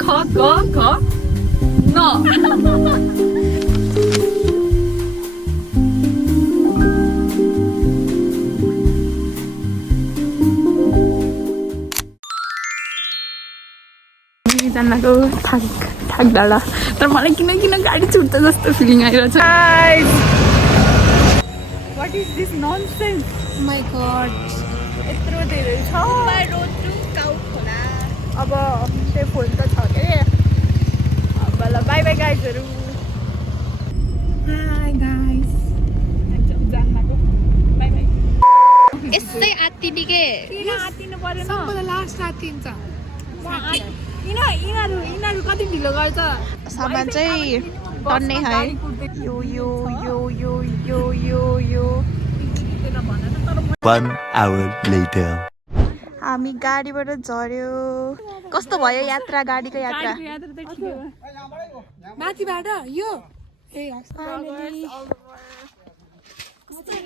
ख ग घ न जान्नको थाक डाला तर मलाई किन गाडी छुट्छ जस्तो फिलिङ आइरहेछ What is this nonsense? Oh my god. यत्रो धेरै छ रोड टु काउखोला अब त्यो फोन त छ के अब ल बाई बाई गाइजहरु हाय गाइस जान्नको बाई बाई यस्तै आत्तिनी के किन आत्तिनु पर्दैन सबभन्दा लास्ट आत्तिन्छ यिनीहरू कति ढिलो गर्छ सामान चाहिँ टन्नै है यो यो यो यो यो यो यो 1 hour later. हामी गाडीबाट झर्यो कस्तो भयो यात्रा गाडीको यात्रा माथिबाट यो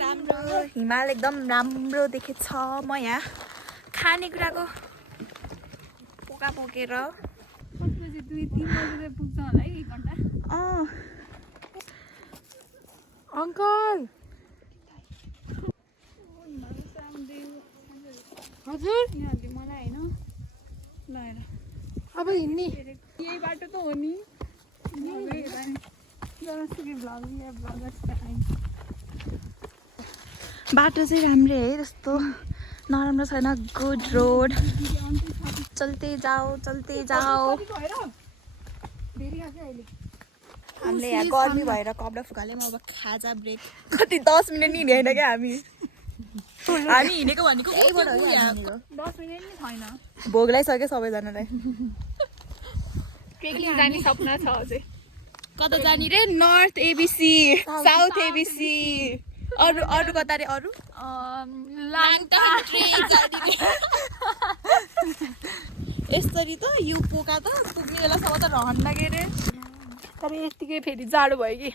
राम्रो हिमाल एकदम राम्रो देखेछ म यहाँ खानेकुराको पोका पोकेर अङ्कल हजुर मलाई हैन ल अब हिँड्ने यही बाटो त हो नि बाटो चाहिँ राम्रै है त्यस्तो नराम्रो छैन गुड रोड चल्दै जाऊ हामीले यहाँ गर्मी भएर कपडा फुकाल्यौँ अब खाजा ब्रेक कति 10 मिनट नि हिँडेन क्या हामी हिँडेको भनेको 10 मिनट नि छैन भोग लगाइसक्यो सबैजनालाई ट्रेकिङ जाने सपना छ अझै कता जाने रे नर्थ एबिसी साउथ एबिसी अरू कता रे अरू यसरी त यो पोका त पुग्ने बेलासम्म त रहन्न के रे तर यतिकै फेरि जाडो भयो कि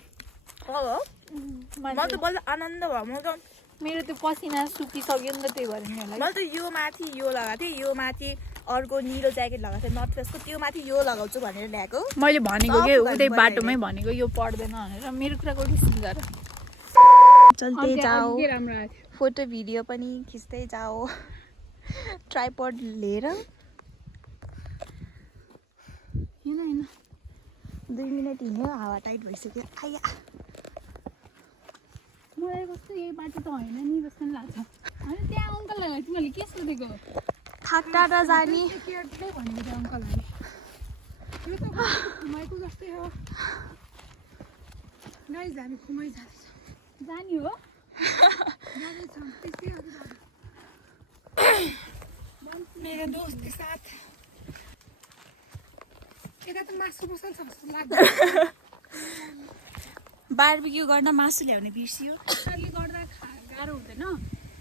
मलाई त बल्ल आनन्द भयो म त मेरो त्यो पसिना सुकिसक्यो नि त त्यही भएर नि होला मैले त यो माथि यो लगाएको थिएँ यो माथि अर्को निलो ज्याकेट लगाएको थिएँ नर्थ फेसको त्यो माथि यो लगाउँछु भनेर ल्याएको मैले भनेको के उतै बाटोमै भनेको यो पर्दैन भनेर मेरो कुराको रिसिभ गर चल्दै जाऊ राम्रो आयो फोटो भिडियो पनि खिच्दै जाऊ ट्राइपड लिएर हैन 2 मिनट हिँड्यो हावा टाइट भइसक्यो आया मलाई कस्तो यही बाटो त होइन नि जस्तो लाग्छ अनि त्यहाँ अङ्कललाई तिमीले के सोधेको थाकटाटा जाने भनेको थियो अङ्कलहरूले यो त खुमाइको जस्तै हो गाइस हामी खुमाइ जान्छ जाने हो मेरो दोस्तको साथ यता त मासु पसल छ जस्तो लाग्छ बारबिक्यू गर्न मासु ल्याउने बिर्सियो यसरी गर्दा गाह्रो हुँदैन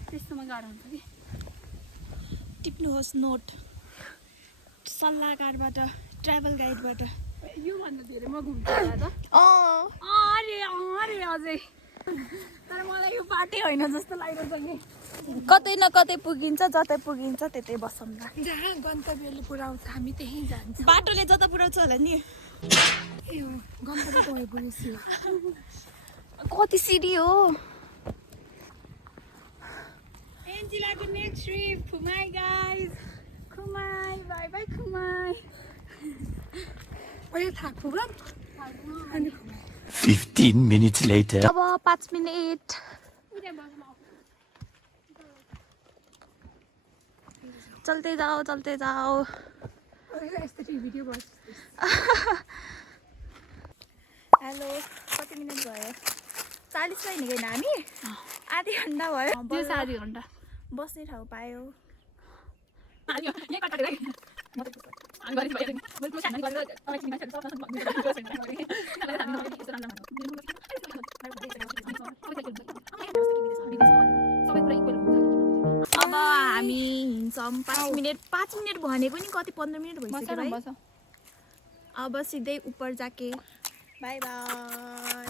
त्यस्तोमा गाह्रो हुन्छ कि टिप्नुहोस् नोट सल्लाहकारबाट ट्राभल गाइडबाट योभन्दा धेरै म घुम्छु होला त अरे अझै तर मलाई यो बाटै होइन जस्तो लागेको छ कि कतै न कतै पुगिन्छ जतै पुगिन्छ त्यतै बसौँ न जहाँ गन्तव्यले पुऱ्याउँछ हामी त्यहीँ जान्छ बाटोले जता पुऱ्याउँछ होला नि ए हो गन्तव्य त पुगेपछि कति सिडी हो एन्जिलाको next trip Khumai guys Khumai bye bye Khumai अहिले थाक पुग्यो 15 minutes later. अब 5 मिनेट चल्दै जाऊ हेलो कति मिनट भयो 40 मा हिँडेको हामी आधी घन्टा भयो त्यो आधी घन्टा बस्ने ठाउँ पायो अब हामी हिँड्छौँ 5 मिनट भनेको नि कति 15 मिनट भइसक्यो भाइ अब सिधै उपर जाके बाई बाई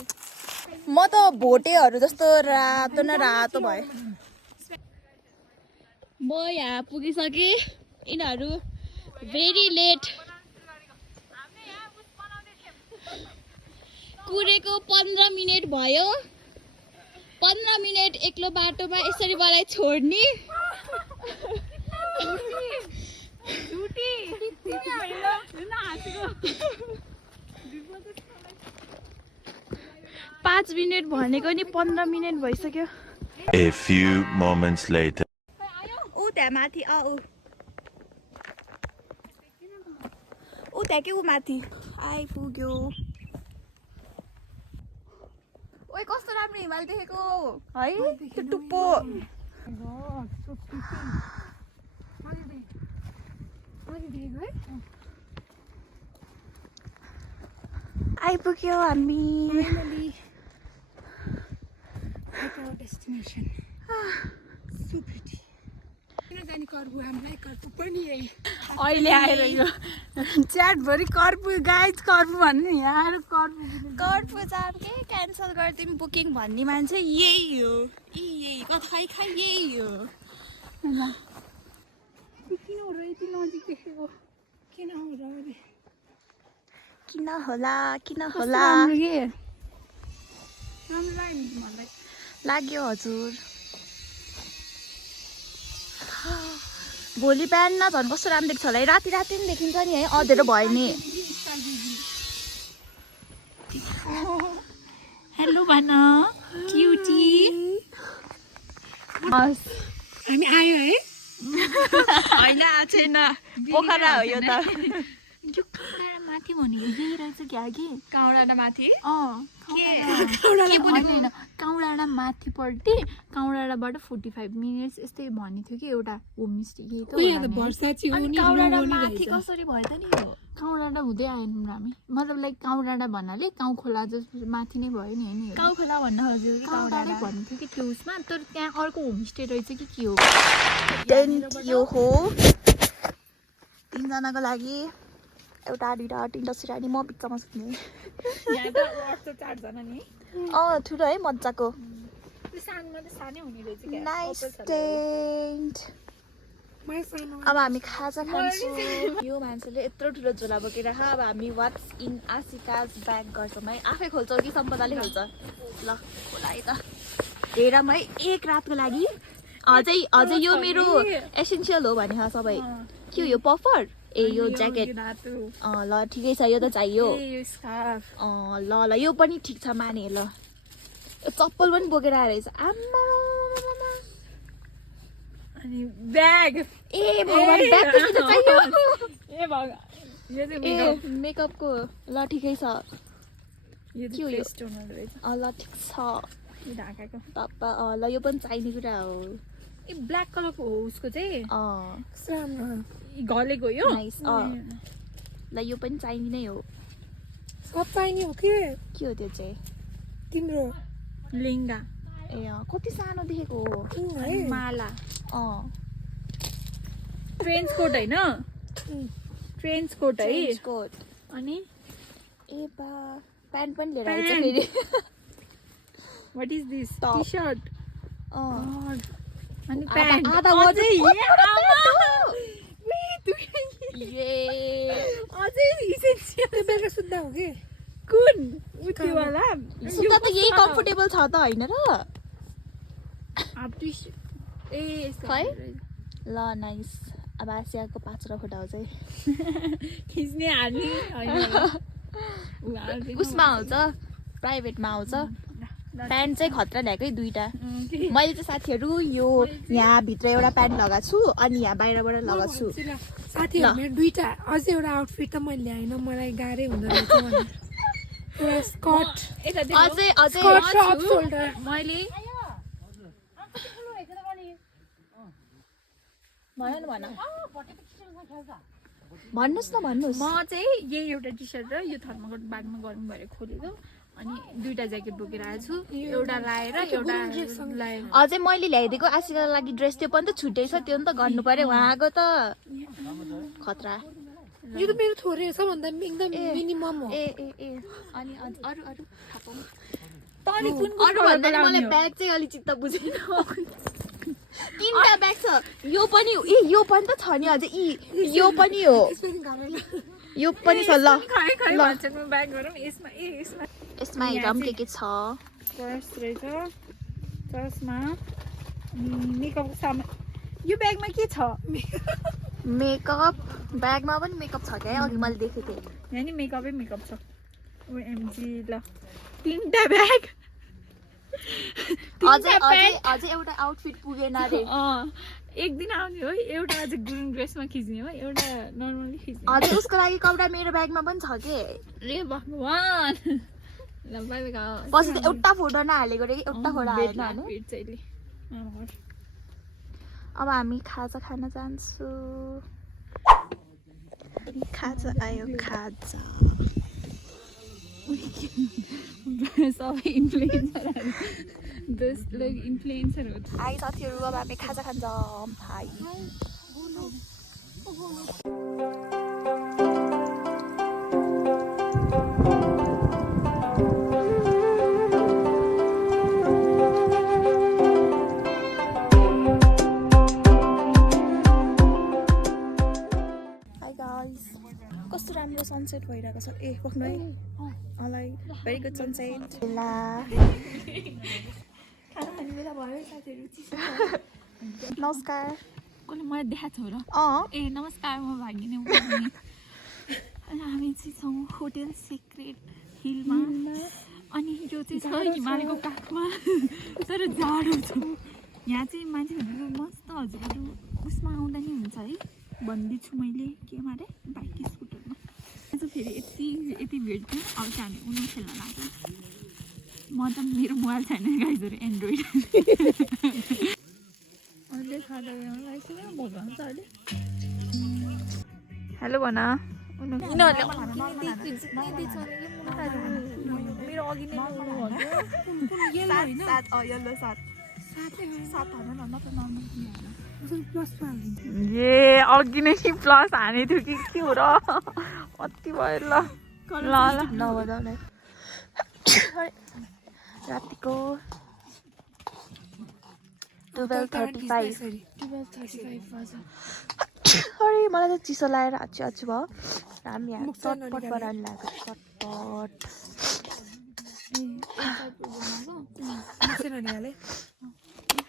म त भोटेहरू जस्तो रातो न रातो भयो म यहाँ पुगिसकेँ यिनीहरू भेरी लेट पुगेको 15 मिनेट भयो 15 मिनेट एक्लो बाटोमा यसरी मलाई छोड्ने 5 मिनेट भनेको नि 15 मिनेट भइसक्यो A few moments later. ऊ त्यहाँ माथि ऊ त्यहाँ के ऊ माथि आइपुग्यो ओइ कस्तो राम्रो हिमाल देखेको है त्यो टुप्पो आइपुग्यो हामी डेस्टिनेसन सो प्रिटी किन जाने कर्बु हामीलाई कर्बु पनि अहिले आएर यो च्याटभरि कर्बु गाइज कर्बु भन्ने यहाँ कर्बु जाम के क्यान्सल गरिदिउँ बुकिङ भन्ने मान्छे यही हो यही खाइ यही हो किन हो र यति नजिक देखेको किन होला राम्रो लाग्यो हजुर भोलि बिहान झन् कस्तो राम्रो देख्छ होला है राति पनि देखिन्छ नि है अँधेरो भयो नि हेलो भन क्युटी हामी आयो है होइन आएको छैन पोखरा हो यो त यो काउडा माथि भनेको यही रहेछ क्या कि काउडा माथि काउडा माथिपट्टि काउडाबाट 45 मिनट्स यस्तै भन्ने थियो कि एउटा होमस्टे माथि कसरी भयो त नि यो काउडा हुँदै आएनौँ हामी मतलब लाइक काउडा भन्नाले गाउँ खोला जस्तो माथि नै भयो नि होइन गाउँ खोला भन्न हजुर काउडाडै भन्ने थियो कि त्यो उसमा तर त्यहाँ अर्को होमस्टे रहेछ कि के हो यो हो 3 जनाको लागि एउटा 2टा 3टा सिरानी म बिचमा सुत्ने यहाँ त 4 जना नि ठुलो है मजाको सानो सानै हुने रहेछ क्या नाइस टेन्ट अब हामी खाजा खान्छौँ यो मान्छेले यत्रो ठुलो झोला बोकेर अब हामी वाट्स इन आशिकाज ब्याग गर्छौँ है आफै खोल्छौँ कि सम्पदाले खोल्छ ल खोलाइ त हेरौँ है एक रातको लागि अझै यो मेरो एसेन्सियल हो भने सबै के हो यो पफर ए यो ज्याकेट ल ठिकै छ यो त चाहियो ल यो पनि ठिक छ माने ल यो चप्पल पनि बोकेर आएर रहेछ आम्मा अनि ब्याग ए भगवान ब्याग पनि त चाहियो ए मेकअपको ल ठिकै छ यो पेस्ट हुनु रहेछ ल ठिक छ ढाकाको पापा ल यो पनि चाहिने कुरा हो ए ब्ल्याक कलरको हो उसको चाहिँ गलेको यो नाइस ल यो पनि चाहिने नै हो सब चाहिने हो के हो त्यो चाहिँ तिम्रो लेहङ्गा ए कति सानो देखेको हो माला ट्रेन्च कोट होइन ट्रेन्च कोट है कोट अनि ए बा प्यान्ट पनि लिएर आएछ फेरि what is this T shirt अनि प्यान्ट आधा अझै इसेन्सियल बेलुका सुत्दा हो कि कुन उतिवाला सुत्दा त यही कम्फर्टेबल छ त होइन र ए खै ल नाइस अब आसियाको 5 फोटा हो चाहिँ खिच्ने हाल्ने उसमा आउँछ प्राइभेटमा आउँछ प्यान्ट चाहिँ खतरा ल्याएकै 2टा मैले चाहिँ साथीहरू यो यहाँ भित्र एउटा प्यान्ट लगाएको छु अनि यहाँ बाहिरबाट लगाएको छु साथीहरू मेरो 2टा अझै एउटा आउटफिट त मैले ल्याएन मलाई गाह्रै हुँदो रहेछ स्कर्ट अझै मैले भन्नुहोस् न भन्नुहोस् म चाहिँ यही एउटा टी सर्ट र यो थर्माकोट ब्यागमा गरौँ भएर खोलेको अनि 2टा ज्याकेट बोकेर आएको छु एउटा लाएर एउटा लाएर अझै मैले ल्याइदिएको आशिकाको लागि ड्रेस त्यो पनि त छुट्टै छ त्यो पनि त गर्नु पर्यो उहाँको त खतरा यो त मेरो थोरै सबभन्दा एकदम मिनिमम हो अनि अरू तनी कुन अरू भन्दा मलाई ब्याग चाहिँ अलि चित्त बुझेन 3टा ब्याग छ यो पनि त छ नि अझै यो पनि हो यो पनि छ ल खै खै ल। भन्छ म ब्याग गरौँ यसमा यसमा यसमा हेरौँ के छ पर्स रहेछ चस्मा मेकअपको सामान यो ब्यागमा के छ मेकअप ब्यागमा पनि मेकअप छ क्या अघि मैले देखेको थिएँ यहाँ नि मेकअपै मेकअप छ ओएमजी ल 3टा ब्याग अझै एउटा आउटफिट पुगेन रे एक दिन आउने हो एउटा अझै गुरुङ ड्रेसमा खिच्ने हो एउटा नर्मली खिच्ने अझै उसको लागि कपडा मेरो ब्यागमा पनि छ के रे भगवान ल बाइ बाइ पछि त एउटा फोटो नहालेको रे एउटा फोटो हालेन हैन भेट्छ अहिले अब हामी खाजा खान जान्छु खाजा आयो खाजा सबै इन्फ्लुएन्सरहरू इन्फ्लुएन्सर हो हाई साथीहरू अब हामी खाजा खान्छौँ हाई कस्तो राम्रो सनसेट भइरहेको छ ए बोक्नु है मलाई भेरी गुड सनसेट ला खाना खाने बेला भयो साथीहरू नमस्कार कसले मलाई देखाएको छ र ए ए नमस्कार म भागिनी अनि हामी चाहिँ छौँ होटल सिक्रेट हिलमा अनि यो चाहिँ छ हिमालको काखमा तर जाडो छ यहाँ चाहिँ मान्छेहरू मस्त हजुरहरू उसमा आउँदा नि हुन्छ है भन्दैछु मैले केमा रे बाइक स्कुटरमा आज फेरि यति भिड थियो अब चाहिँ हामी उनो खेल्न लाग्छौँ म त मेरो मोबाइल छैन गाइजहरू एन्ड्रोइड अहिले खाँदा लागिसक्यो भगवान् छ अहिले हेलो भन मेरो अघि नै ए अघि नै प्लस हाने थियो कि के हो र कति भयो ल ल नबजाउने रातिको 12:35 अरे मलाई त चिसो लागेर आछु भयो हामी यहाँ चटपट बनाउनु लाग्यो चटपट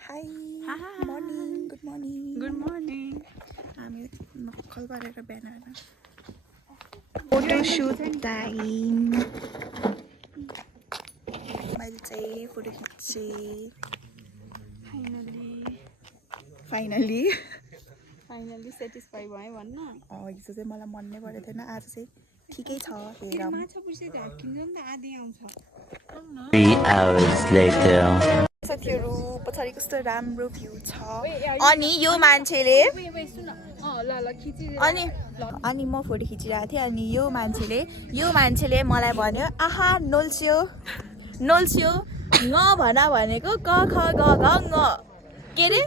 हाई मर्निङ गुड मर्निङ हामी नक्कल पारेर बिहान फोटो सुट टाइम मैले चाहिँ फोटो खिच्चेँ फाइनली सेटिस्फाई भयो भन्न हिजो चाहिँ मलाई मन नै परेको थिएन आज चाहिँ ठिकै छ हेरौँ माछा पुर्से किन्छ नि त आधी आउँछ 3 hours later. साथीहरू पछाडि कस्तो राम्रो भ्यू छ अनि यो मान्छेले अनि म फोटो खिचिरहेको थिएँ अनि यो मान्छेले मलाई भन्यो आहा नोल्स्यो न भना भनेको क ख ग घ ङ के रे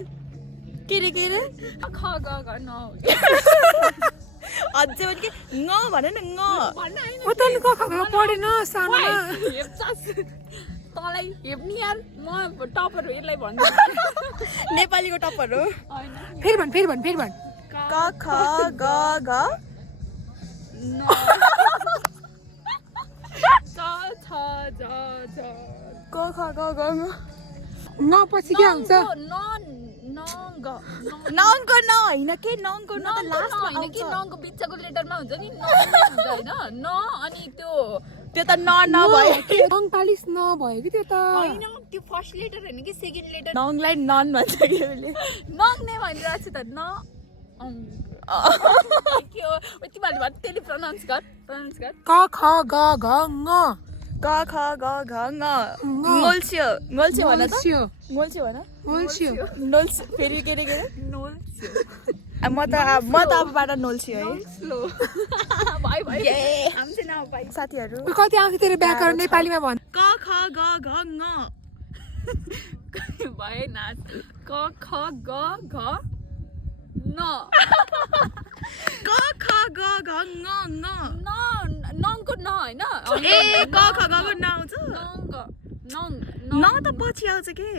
ख ग घ न अझै पनि के ङ भन न ङ ओ त नि कखा पढेन सानोमा तँलाई हेप्ने यार म टपर हो यसलाई भन्छु नेपालीको टपर हो फेरि भन क ख ग घ क ख ग घ ङ न पछि के आउँछ नङको न होइन के नङको न त लास्टमा होइन कि नङको बिचको लेटरमा हुन्छ नि हुन्छ होइन न अनि त्यो त न भयो नङ पालिस न भयो कि त्यो त होइन त्यो फर्स्ट लेटर होइन कि सेकेन्ड लेटर नङलाई नन भन्छ कि उसले नङ नै भनिरहेको छु त न के हो तिमीहरूले भन् त्यसले प्रनाउन्स गर क ख ग घ ङ क ख ग घ ङ गोल्स्यो भन त गोल्स्यो भन नोल्स फेरि के रे नोल्स्यो म त अबबाट नोल्स्यो है स्लो भाइ हामी चाहिँ न भाइ साथीहरू कति आउँछ तेरो व्याकरण नेपालीमा भन क ख ग घ ङ भएन क ख ग घ न क ख ग घ ङ नङको न होइन ए क ख ग घ न आउँछ नङ न त पछि आउँछ के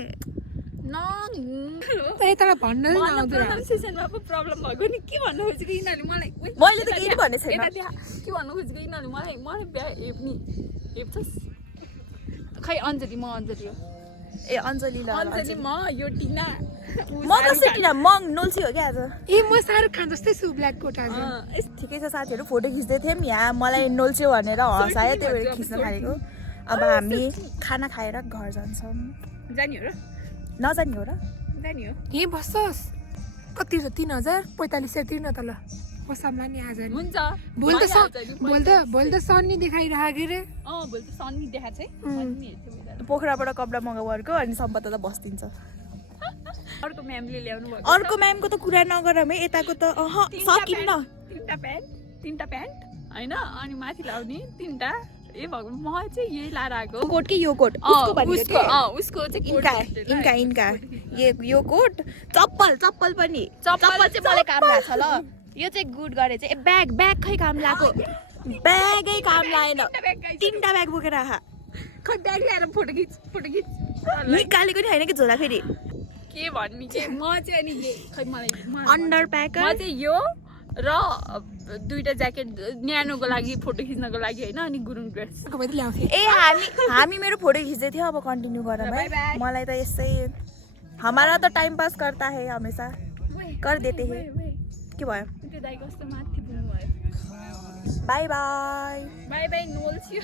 त यतालाई भन्न नआउँदो रहेछ। प्रोनाउन्सिएसनमा पो प्रब्लम भएको नि के भन्नु खोजेको यिनीहरूले मलाई मैले त केही भने छैन। यता त्यहाँ के भन्नु खोजेको यिनीहरूले मलाई बिहा हेप्ने हेप्छस् खै अञ्जली म अञ्जली हो ए अञ्जली ल अञ्जली म यो टिना म कसरी किन म नोल्सी हो क्या आज। ए म शाहरुख खान जस्तै छु ब्ल्याक कोट आज। ठिकै छ साथीहरू फोटो खिच्दै थियौँ यहाँ मलाई नोल्स्यो भनेर हँसायो त्यही भएर खिच्न थालेको। अब हामी खाना खाएर घर जान्छौँ। जाने हो र नजाने हो र जाने हो यहीँ बस्छस् कति र 3045 तिर्न त ल बसामला नि आज नि। हुन्छ भोलि त सन्नी देखाइरहेको रे। भोलि त सन्नी देखाएको छ पोखराबाट कपडा मगाऊ अर्को अनि सम्पत्ता त बस्दिन्छ। अर्को म्यामले ल्याउनु भयो अर्को म्यामको त कुरा नगरौँ है यताको त सकिन्न। तिनटा प्यान्ट होइन अनि माथि लाउने तिनटा ए भगवान् म चाहिँ यही लाएर आएको कोट कि यो कोट उसको चाहिँ इन्का यो कोट चप्पल पनि चप्पल चाहिँ मलाई काम लाग्छ ल। यो चाहिँ गुड गरे चाहिँ ब्याग खै काम लाग्यो ब्यागै काम लागेन 3टा ब्याग बोकेर आहा खै ब्याग ल्याएर फोटो खिच निकालेको नि होइन कि झोला फेरि के भन्ने के म चाहिँ अनि खै मलाई अन्डर प्याकर म चाहिँ यो र 2टा ज्याकेट न्यानोको लागि फोटो खिच्नको लागि होइन अनि गुरुङ ड्रेस ए हामी मेरो फोटो खिच्दै थियो। अब कन्टिन्यू गरौँ है। मलाई त यसै हमारा त टाइम पास करता है हमेशा कर देते हैं। के भयो त्यो दाइ कस्तो माथि पुग्नु भयो बाई बाई बाई बाई नोल्स्यो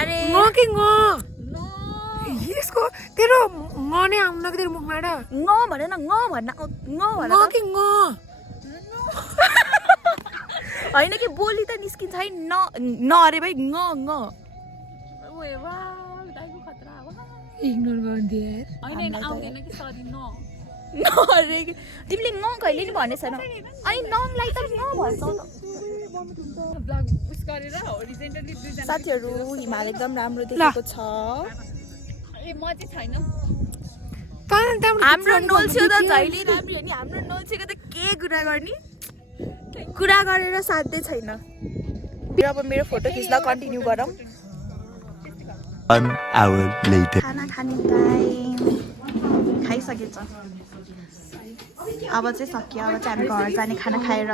अरे म के न यसको तेरो न नै आउन कि तेरो मुखबाट न भन न के न होइन कि बोली त निस्किन्छ है न अरे भाइ न ओए वाह दाइको खतरा हो इग्नोर गरिदिए यार। होइन आउँदैन कि सरी न अरे तिमीले न कहिले नि भनेको छैन अनि नलाई त न भन्छौ त। ब्लग उस गरेर होरिजेन्टली दुईजना साथीहरू हिमाल एकदम राम्रो देखेको छ। ए म चाहिँ छैन हाम्रो नोल्स्यो त जहिले राम्रो हो नि हाम्रो नोल्सेको त के कुरा गर्ने कुरा गरेर साध्यै छैन। अब मेरो फोटो खिच्दा कन्टिन्यू गरौँ। 1 hour later. खाना खाने टाइम खाइसकेछ अब चाहिँ सकियो। अब चाहिँ हामी घर जाने खाना खाएर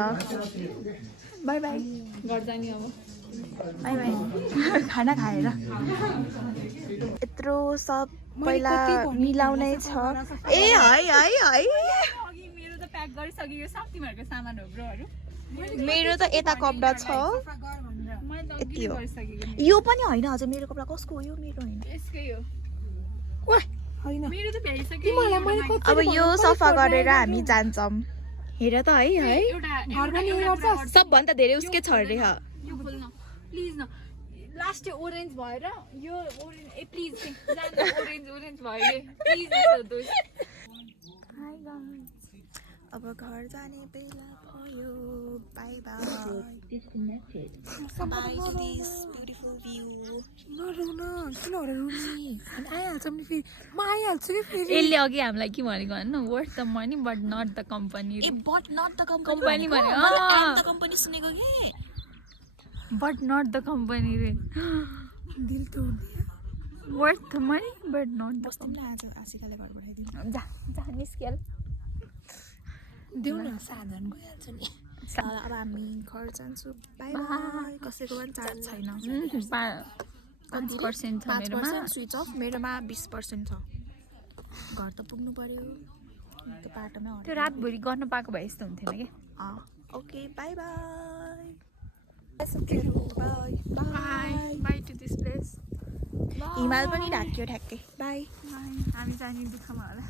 बाई बाई घर जाने अब बाई बाई खाना खाएर यत्रो सब पहिला मिलाउनै छ। ए है अघि मेरो त प्याक गरिसकेको सब तिमीहरूको सामान हो ब्रोहरू मेरो त यता कपडा छ मैले त यति हो। गरिसकेको यो पनि होइन हजुर मेरो कपडा कसको हो यो मेरो होइन। यसकै हो होइन मेरो त भ्याइसक्यो तिमीलाई मैले कति अब यो सफा गरेर हामी जान्छौँ। हेर त है एउटा घरमा नि गर्छस् सबभन्दा धेरै उसकै छ अरे यो खोल्न प्लिज न लास्ट ओरेन्ज भएर यो ओरेन्ज ए प्लिज जान ओरेन्ज भयो प्लिज अब घर जाने बेला भयो bye bye bye to this beautiful view. नरुन किन हो र रुनी अनि आइहाल्छ नि फेरि म आइहाल्छु कि फेरि यसले अघि हामीलाई के भनेको भन्नु worth the money but not the company ए बट नट द कम्पनी भने भन्यो द कम्पनी सुनेको के बट नट द कम्पनी रे दिल त worth the money but not the तिमीलाई आज आशिकाले घर पठाइदिनु जा निस्केल देऊ न साधन गइहाल्छ नि। अब हामी घर जान्छु बाई बाई। कसैको पनि चार्ज छैन 5% छ मेरोमा 5% स्विच अफ मेरोमा 20% छ। घर त पुग्नु पर्यो त्यो बाटोमै त्यो रातभरि गर्न पाएको भए यस्तो हुन्थेन कि okay bye bye bye to this place हिमाल पनि ढाक्यो ठ्याक्कै बाई। हामी जाने दुःखमा होला